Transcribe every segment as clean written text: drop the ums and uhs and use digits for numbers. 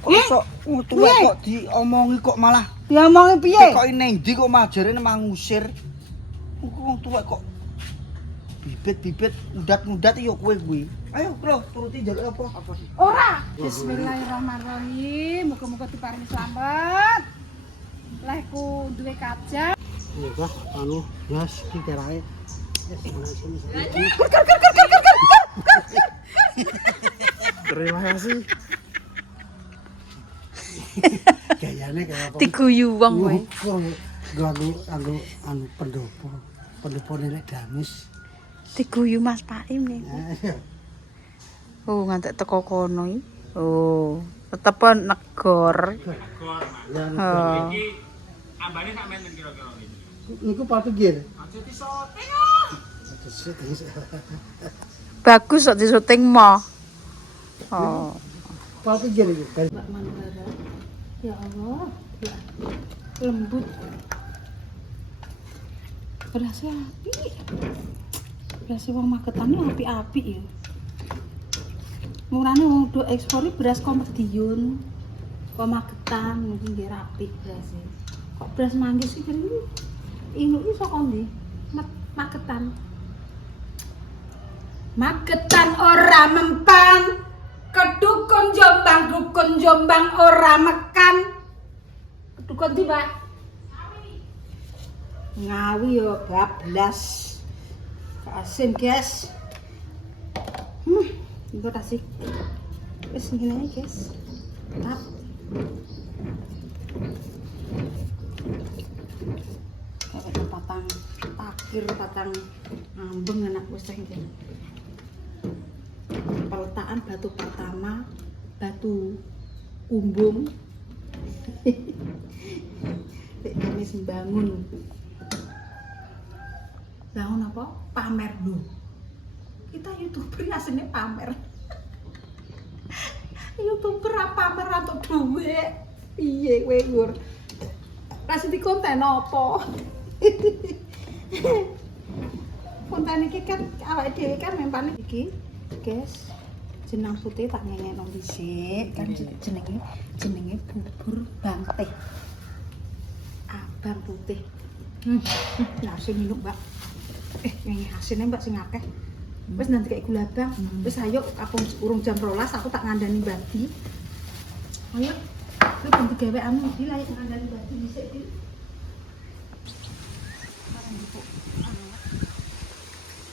Kok iso tuwek kok diomongi kok malah Diomongi piye? kok ning ndi kok majare mangusir. Wong tuwek kok bibit-bibit udat-udat ya kowe kuwi. Ayo, Bro, turuti njaluk apa? Apa sih? Ora. Bismillahirrahmanirrahim. Muga-muga diparingi slamet. Lehku duwe kajang. Iya kah, anu, yes, iki kerake. Terima kasih. Gayane kayak apa? Diguyu wong kowe. Anu pendopo nek damis. Diguyu Mas Paim nih. Oh, ngantek teko kono iki. Oh, tetepan negor. Oh. Iki ambane sak menen kira-kira iki. Niku Pak Pinggir. Aja disoting. Bagus kok di syuting mo. Oh. Pak Pinggir iki. Mbak Manbara. Ya Allah, ya. Lembut. Berasa api. Berasa wong Magetan api-api ya. Murane wong do ekspor beras Komediun. Kok Magetan mungkin nggih rapi berase. Kok beras Manggis iki ini saka ndi? Magetan. Magetan ora mempan. Kedukun Jombang ora mekan. Kedukun ndi, Pak? Ngawi yo bablas. Asin, guys. Iku tasik. Wis ngene iki, guys. Tap. Kayak patang takir, patang ambeng anak wis iki. Peletakan batu pertama, batu umbung. Lek kami sembangun. Bangun apa? Pamer lho. Kita YouTuber asline pamer. YouTuber apa pamer atau duit? Piye kowe ngur? Kasih di konten apa? Konten iki kan awake dhewe kan mempane iki, guys. Jenang putih tak ngene dhisik kan jenenge bubur bangteh. Abang putih. Lah sing minum, Mbak. Ini hasilnya Mbak sing akeh. Wis nanti kayak gula bang. Wis ayo apung urung jam 12 aku tak ngandani Badi. Ayo. Kowe ganti gawe anu iki layak ngandani Badi dhisik iki.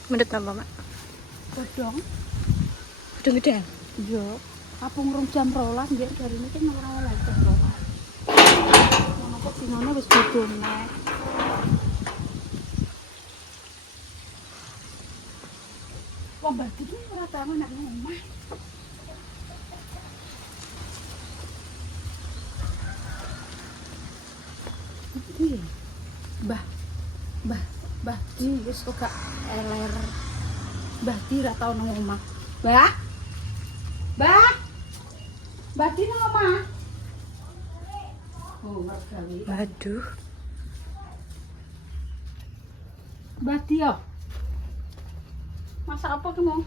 Menurut apa, Mak? Godhong. Udah gede. Yo, apung urung jam 12 nggih jarine ki ora oleh jam 12. Ngono kok dinane wis bodone. Wong Badi ki ora tau nek omah. Iki Mbah Di wis kok gak eler. Mbah Di ora tau nang omah. Mbah Di nang omah. Oh, gawe. Waduh. Mbah Di yo. Masak apa ki mau?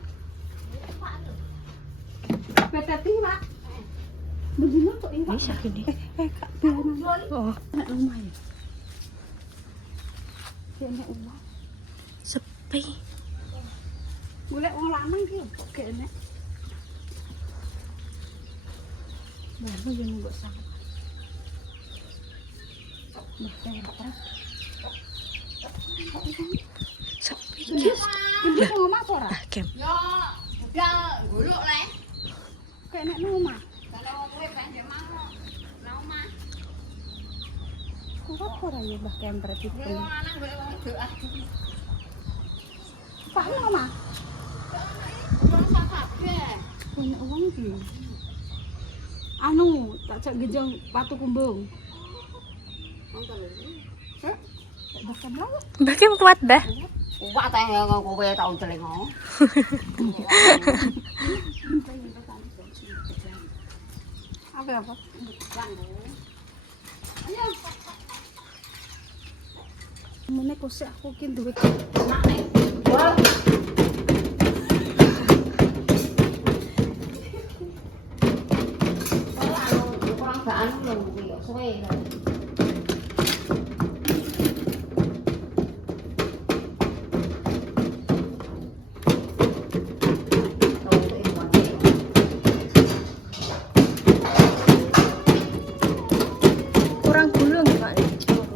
Peteti, Pak. Begini kok ini. Bisa gini. Kak, biaran. Oh, Nek omah ya. Ya nek omah. sepi. Golek wong lanang ki oke nek. Baru yo nunggu sangat. Mbah tempret. Sepi. Ini nang omah apa ora? Ah, Kem. Yo, budal goluk le. Kayak nek nang omah. Kalau kowe pengen mango, nang omah. Kok apa ora ya Mbah tempret itu? Golek wong lanang golek wong wedok ah. Pak nang omah. Wong sak kabeh. Punya uang ki. Anu, tak cak gejong patu kumbung. Wonten lho. Heh. Tak bakal lawa. Mbak Kem kuat, Mbah. Kuwat ae kowe tau telingo. Apa? Ayo, Mene kok aku ki duwe nak nek. Wah. Ora anu anu lho kuwi yo suwe. Kurang gulung Pak.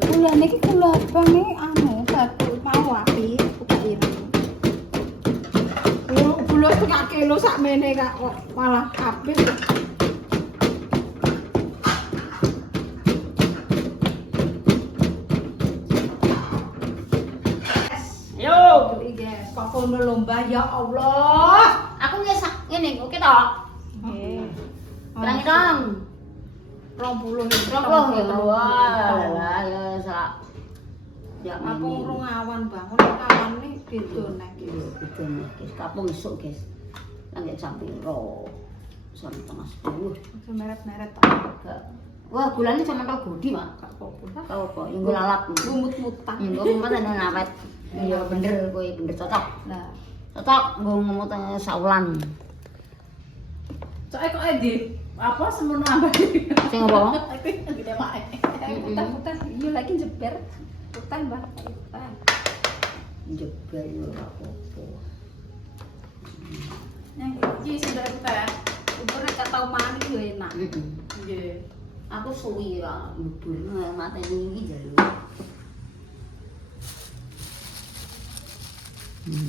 Kula niki kula abang nih anu batu mau api buka ireng. Kula setengah kilo sakmene kak kok malah habis. Yo, Iki guys, kok kono lomba ya Allah. aku ngene oke tok. Nggih. Terang dong. 20 iki. Rokok ya. Wah, ya sak. Ya Aku ini. urung awan bangun kawan nih beda nek iki. Iya, itu nih, guys. Kapung esuk, guys. Langit sampai ro. Sampai tengah 10. Aja meret-meret ta. Gak. Wah, gulanya cuma tau gudi, Mak. Gak apa-apa. Tahu apa? Yang gue lalap. Lumut-mutan. Yang gue ngomot ada nawet. Iya, bener. Gue bener cocok. Nah, Cocok. Gue ngomot saulan. soalnya kok di apa semono apa? Sing apa? Itu gede mak. Putar-putar, iya lagi jeber. Putar Mbak, putar. Jebel yo apa-apa. Yang iki sudah putar. Umurnya gak tau mani yo enak. Nggih. Aku suwi ra mbul mate iki jare.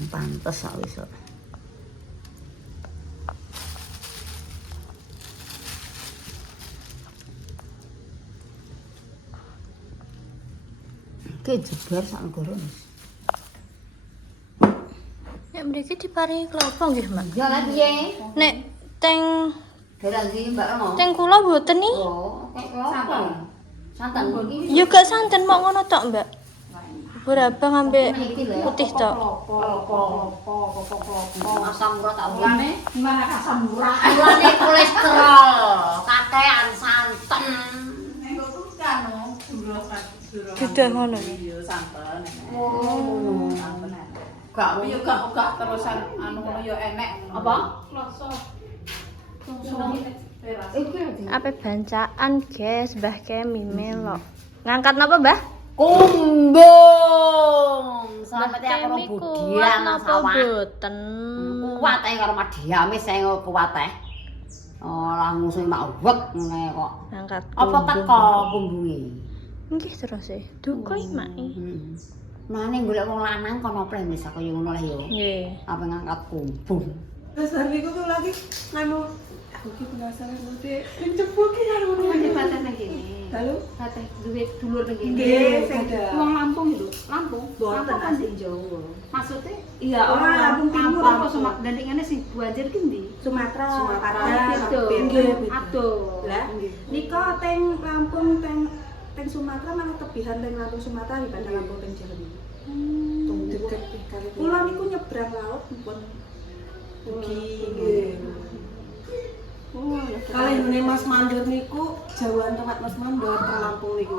Pantes sak wis. Ke jebar sak negara. Nek mriki diparingi klopo nggih, Mbak. Ya lah piye? Nek teng Dalan iki Mbak Romo. teng kula mboten nih. Oh, kayak apa? Santan. Yo gak santen mok ngono tok, Mbak. Berapa ngambil putih tok. Asam urat tak ulane. Gimana asam urat? Ulane kolesterol, kakean santen. Sudah ngono. Oh. Gak yo gak terusan anu ngono yo enek. Apa? Kloso. Iki Apa bancaan, guys, Mbah Kemi melok. Ngangkat napa, Mbah? kumbung. Selamat ya karo budian napa sawah. boten? Kuat ae karo madiame sing kuat ae. Ora ngusung mak wek ngene kok. Ngangkat. Apa teko kumbunge? Nggih terus e. Dukoi mak. Mane golek wong lanang kono premis kaya ngono lah ya. Nggih. Apa ngangkat kumbung. Terus hari itu tuh lagi nganu aku ki penasaran nanti njebul ki karo ngono. Ada batas nang kene. Halo? Batas duwe dulur nang kene. Nggih, seda. Wong Lampung itu. Lampung. Boten Lampung kan asing Jawa. maksudnya Iya, orang Lampung Timur apa sama dandingannya sing Banjar ki ndi? Sumatera, Itu. Nggih, Aduh. Lah, nika teng Lampung teng Sumatera malah tebihan teng Lampung Sumatera dibanding Lampung teng Jambi. Tung deket kali. Kula niku nyebrang laut pun nggih. Kalau ini Mas Mandor niku jauhan tempat Mas Mandor teng Lampung niku.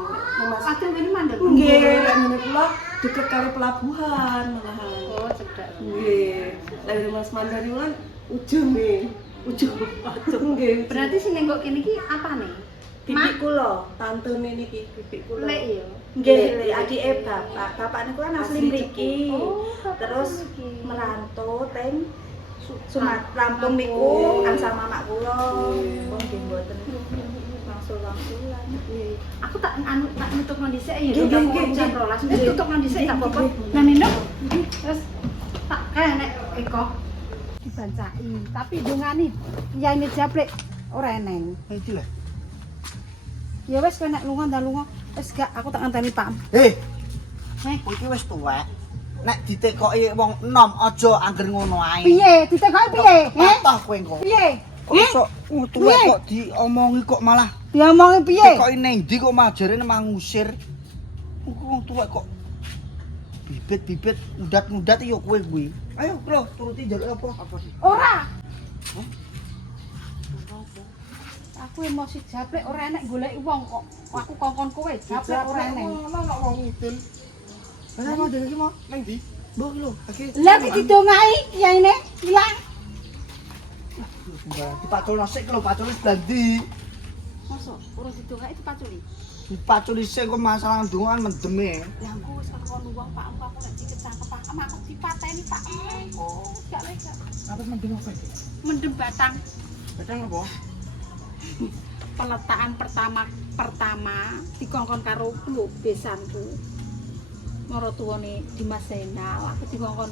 Mas Aduh ini mandek. nggih, lek ngene kula deket kali pelabuhan malahan. Oh, cedak. Nggih. Lek Mas Mandor niku kan ujung nih. Ujung pacung nggih. Berarti sing nenggok kene iki apane? Bibik kula, tantune niki bibik kula. Lek ya. Nggih, adike bapak. Bapak niku kan asli mriki. Oh, Terus merantau teng Sumatera Lampung niku kan sama mak kula. Wong nggih mboten langsung-langsungan. Nggih. Aku tak anu tak nutupno dhisik ya. Nggih, nggih, Jam nggih. 12. Wis tutupno dhisik tak apa-apa. Nggih, Nah, Nino. Terus tak enek Eko dibancai, tapi dongane yaine jablek ora eneng. Iki lho. Ya wis kena lunga ndak lunga. Wis gak aku tak ngenteni Pak. Kowe iki wis tuwek. Nek ditekoki wong enom aja angger ngono ae. Piye? Ditekoki piye? Patah kowe engko. Piye? Kok iso tuwek kok diomongi kok malah Diomongi piye? tekoki ning ndi kok majare mah ngusir. Wong tuwek kok bibit-bibit ngudat-ngudat ya kowe kuwi. Ayo, Bro, turuti njaluk apa? Apa sih? Ora. Aku emosi jablek ora enek goleki wong kok. Aku kongkon kowe jablek ora enek. Ono wong ngidul. Lah mau dhewe iki mau ning ndi? Mbok iki lho, iki. Lah iki didongai kiyaine ilang. Dipacul nasi lho, pacul wis blandi. Masuk. urus didongake dipaculi. Dipaculi sik kok masalah ndongan mendeme. Lah engko wis karo wong Pak aku nek dikecangkep Pak aku dipateni Pak. Engko gak lega. Apa mendem apa iki? Mendem batang. Batang apa? Peletakan pertama dikongkon karo lho besanku. Maratuwane Dimas Zainal, aku dikongkon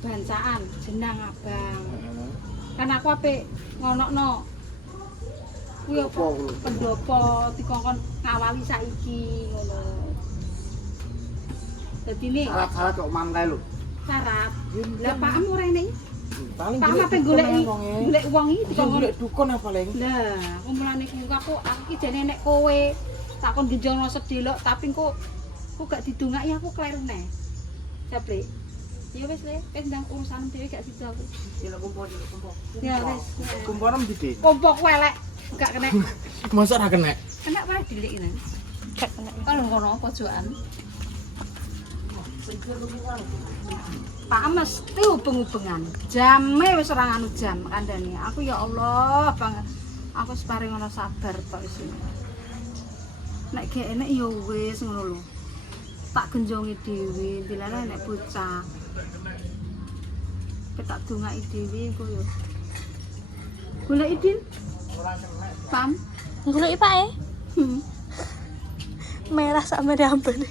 bancaan jenang abang. Kan aku ape ngonokno kuwi apa pendopo dikongkon ngawali saiki ngono. Dadi ne Salat-salat kok mam kae lho. syarat. Lah Pak am ora enek. Paling Pak am ape golek wong iki dikongkon golek dukun apa paling. lah, kumulane kuwi aku iki jane nek kowe takon genjono sedelok tapi kok gak didongaki aku kleru neh. Jabre. Ya wis le, ndang urusan dhewe gak sida aku. Dilek kumpul. Ya wis. Kumpulem dite. Kompok welek gak kena. Masa ora kena? Kena wae dilik ini. Gak kena. Kalau ngono pojokan. Pak mesti hubung-hubungan. Jame wis ora nganu jam kandhane. Aku ya Allah, Bang. Aku separe ngono sabar tok isine. Nek gek enek ya wis ngono lho. Tak genjongi dhewe, dilane nek bocah. Tak dongaki dhewe engko ya. Golek idin. Pam. Goleki Pak e. Merah sak merambane.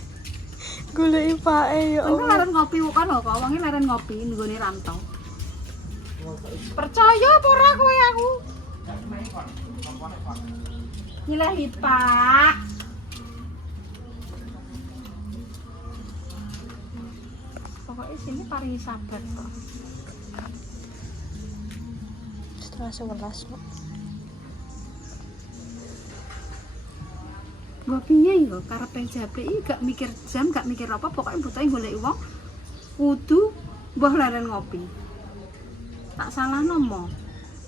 Goleki Pak e ya Engko Allah. laren ngopi kan kok, wonge laren ngopi nggone rantau. Percaya apa ora kowe aku? Ilahi Pak. Pokoknya sini paling sabar kok. Setengah 11 kok. Gua piye yo karepe Jabre iki gak mikir jam, gak mikir apa, pokoknya butuhe golek wong kudu mbah laren ngopi. Tak salahno mo.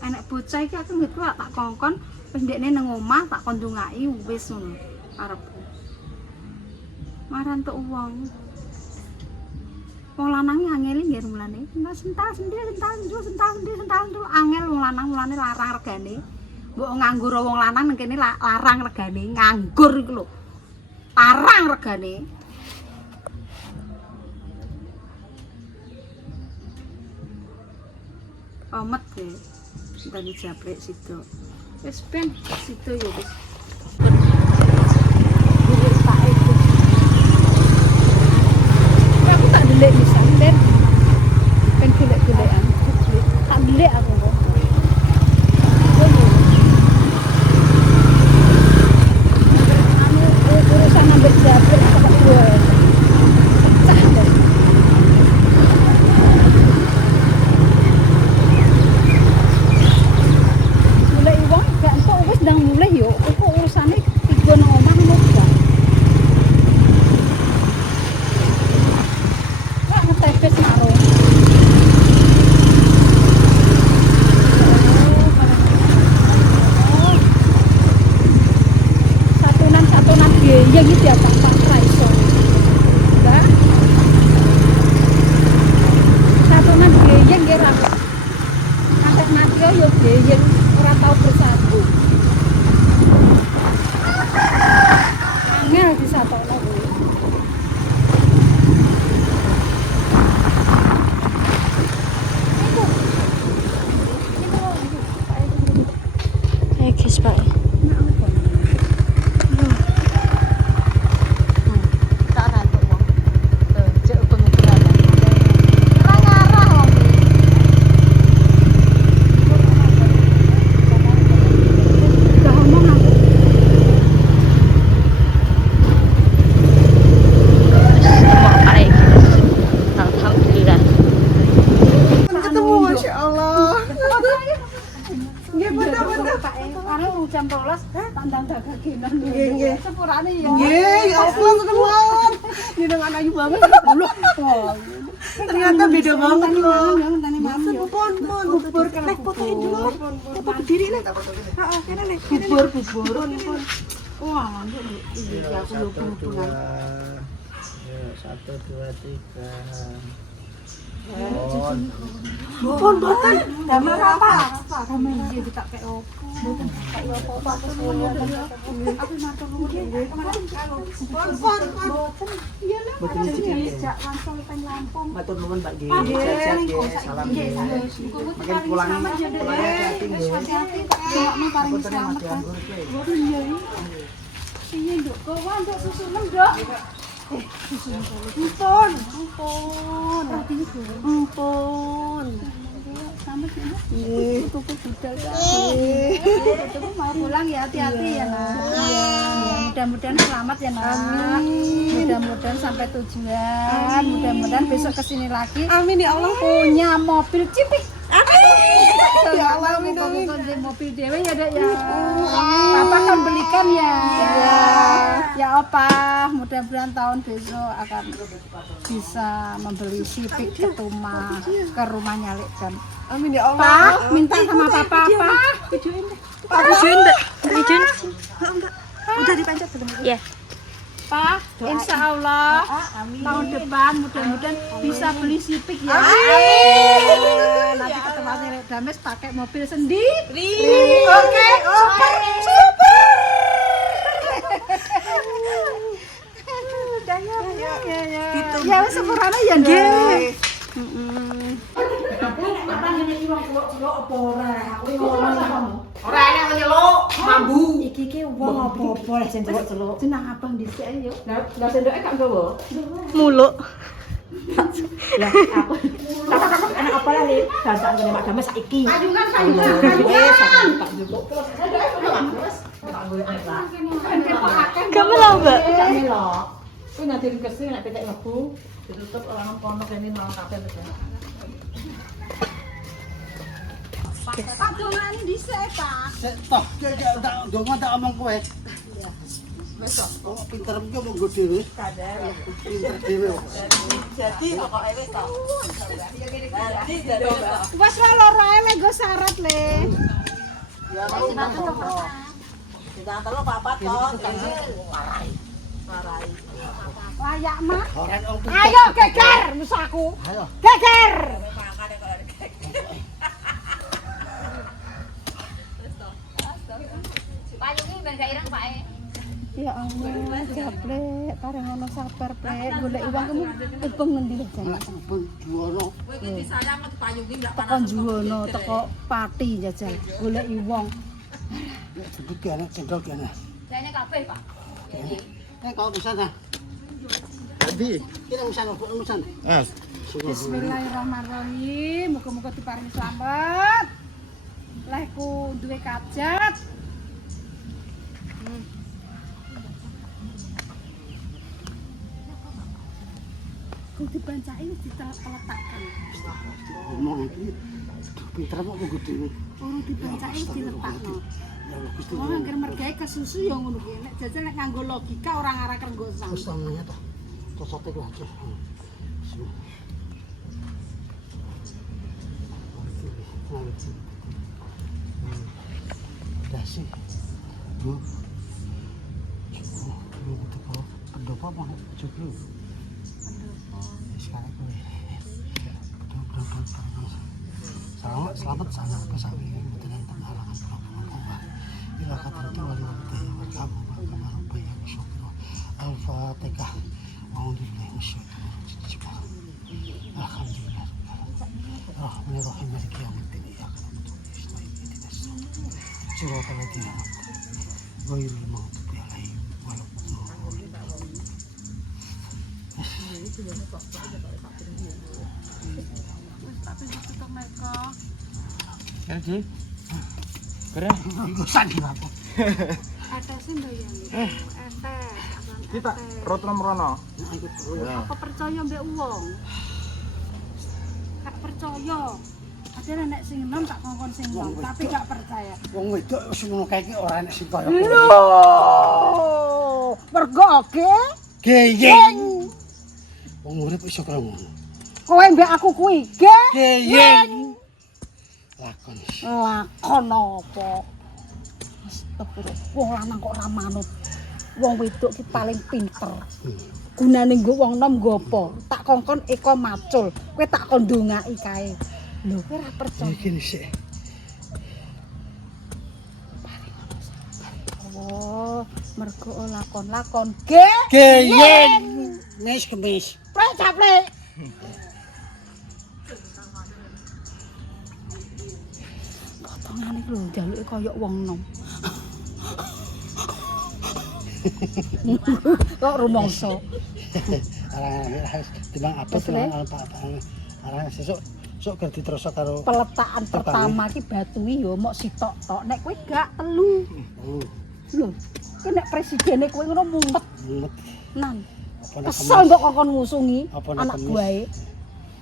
Enek bocah iki aku ngerti tak kongkon wis ndekne nang omah tak kondungaki wis ngono arepku. Maran tok wong. Wong lanang angel nggih mulane. Sental angel wong lanang mulane larang regane. Mbok nganggur wong lanang nang kene larang regane, nganggur iku lho. Larang regane. Omet ge. Dadi Jabre sido. Wis ben sido ya wis. Aku tak delik pisan, Den. Ben golek-golekan. Tak delik aku kok. Urusan ambek Jabre kok gue. Pecah deh. Mulai wong gak kok wis ndang mulai yo. Kok urusane iku nang omah ngono gak. Kok ngetepes maro. Satunan biaya iki diapa Pak Raiso. Mbak. Satunan biaya nggih ra. Kantek mati yo biaya ora tau bersatu. Angel disatokno kuwi. Ayo guys Pak. Tak rantuk wong. Jek pengukuran. Ngarah-ngarah wong. Gak ngomong aku. Terus Pak e guys. Alhamdulillah. Ketemu Masya Allah. Nggih bener-bener Pak. Karena jam 12 tandang dagang genan. Nggih. Sepurane ya. Nggih, ya Allah seneng banget. Ini dengan ayu banget. Ternyata beda banget loh. Tani mami. Pon. Bubur kan fotoin dulu. Foto berdiri nih. Heeh, kene nih. Bubur. Wah, iya aku hubung-hubungan. Ya, 1 2 3. Pun boten. Damel apa? Damel iki tak kek opo. Boten kek opo aku semuanya. Aku matur nuwun nggih. Pun. Boten. Iya lho. Boten dicicip. Jak langsung teng Lampung. Matur nuwun Pak nggih. Nggih, Sehat-sehat nggih. Salam nggih. nggih. Muga-muga Makin pulang selamat ya, Dek. hati-hati nggih. Hati-hati tak doakno paring Boten selamat kan. dianggur kowe. Boten ya. Piye nduk kok nduk susu nduk. Susu Ampun. Ampun. Selamat ya. Nggih. Tuku budal kan. Tuku mau pulang ya hati-hati ya, Nak. Iya. Mudah-mudahan selamat ya, Nak. Mudah-mudahan sampai tujuan. Mudah-mudahan besok kesini lagi. Amin ya Allah. Punya mobil cipik. Ya Allah, amin. Bukan mobil dewe ya, Dek ya. Papa kan belikan ya. Ya Opa, mudah-mudahan tahun besok akan bisa membeli Civic Ketuma ke rumahnya Lek dan Amin ya Allah. Pak, minta sama Papa apa? Pak Husin deh. Ijun. Udah dipencet belum? Ya. Pak, insya Allah tahun depan mudah-mudahan bisa beli Civic ya. Nanti ketemu Lek Dames pakai mobil sendiri. Oke, super. Ya wis sepurane ya nggih. Ora enak nyeluk, mambu. Iki ki wong apa-apa lek sing celuk-celuk. Jeneng abang dhisik ae yo. Lah sendoke gak nggawa. Muluk. Lah aku. Anak apa lah Le? Dansak ngene Mak Dames saiki. Kayungan. Wes tak njupuk. Kamu lah, Mbak. Tak melok. Kuwi nanti dikesi nek petek lebu ditutup orang kono kene mau kabeh wis. Pak dongane dhisik, Pak. Sik toh, tak ndonga tak omong kowe. Oh, pinter iki omong go dhewe. Pinter dhewe. Jadi pokoke wis to. Wes wae loro ae mek go syarat le. Tidak telu papat to. Layak mah. Orang om pinter. Ayo geger musaku. Ayo. Geger. Payungi ben gak ireng, Pak. Ya Allah, japlek, kare ngono sabar, Plek. Golek uang kamu ubeng ngendi jan. Pun juwono. Kowe iki disayang kok dipayungi ndak Teko Juwono, teko Pati jajal. Golek wong. Nek sebut ki anak cendol ki anak. Jane kabeh, Pak. Kau bisa dah. Jadi, kita urusan. Bismillahirrahmanirrahim. Muga-muga diparingi selamat. Lehku duwe kajat. Kau dibancai wis diletakkan. Ngomong iki pinter kok go dhewe. Ora dibancai wis diletakno. Ya Allah Gusti. Wong anggere mergawe kesusu ya ngono kuwi. Nek jajal nek nganggo logika ora ngarah kerenggosan. Terus namanya toh. Cocote ku aja. Dasi. Bu. Lu betul kok pendopo mau cukup. Sekarang gue. Selamat sana ke sawi dengan pengalaman Allah. Ila kadrati wali wabdahi wa kamu wa kamaru bayan syukru. Al-Fatihah. Alhamdulillah syukru. Alhamdulillah. Rahmanirrahim maliki yaumiddin. Iyyaka na'budu wa iyyaka nasta'in. Shiratal ladzina an'amta 'alaihim ghairil maghdubi 'alaihim waladdallin. Jadi, keren. Iku sandi apa? Etese mbayani. Kita rot nomrono. Apa percaya mbek wong? Gak percaya. Ada nek sing enom tak kongkon sing enom, tapi gak percaya. Wong wedok wis ngono kae iki ora enek sing kaya Lho. Mergo oke. geyeng. Wong urip iso kaya ngono. Kowe mbek aku kuwi Geyeng. Lakon. lakon apa? Astagfirullah. Wong lanang kok ora manut. Wong wedok ki paling pinter. Gunane nggo wong nom nggo apa? Tak kongkon eko macul. Kowe tak kon ndongaki kae. Lho kowe ora percaya. Iki sik. Oh, mergo lakon-lakon. Geyeng. Mes kemis. Plek caplek. Potongane lho jaluke kaya wong nom. Kok rumangsa. Arang timbang apa timbang arang sesuk sok ger diterusno karo Peletakan pertama ki batu ya mok sitok tok. Nek kowe gak telu. Lho, kowe nek presidene kowe ngono mumet. Nan. Kesel kok kon ngusungi anak buahe.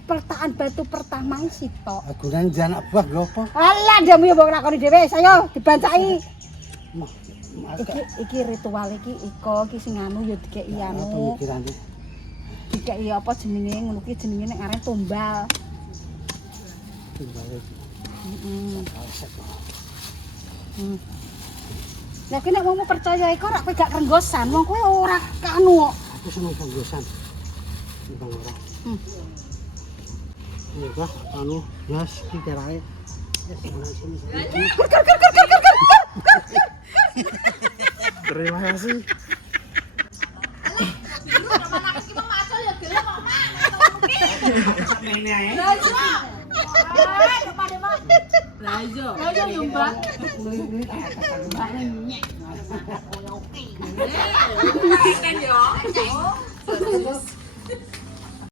Peletakan batu pertama iki sitok. Agunan di anak buah nggo apa? Alah, ndemu ya mbok lakoni dhewe, sayo dibancaki. Iki ritual iki iki sing anu ya dikeki anu. Pemikirane. Dikeki apa jenenge ngono ki jenenge nek arep tumbal. Timbale. Lah ki nek wong percaya iku ora kowe gak renggosan, wong kowe ora kanu kok. Aku seneng penggosan. Timbang ora. Iya, Pak, anu, yes, iki kerae. Yes, sini. Terima kasih.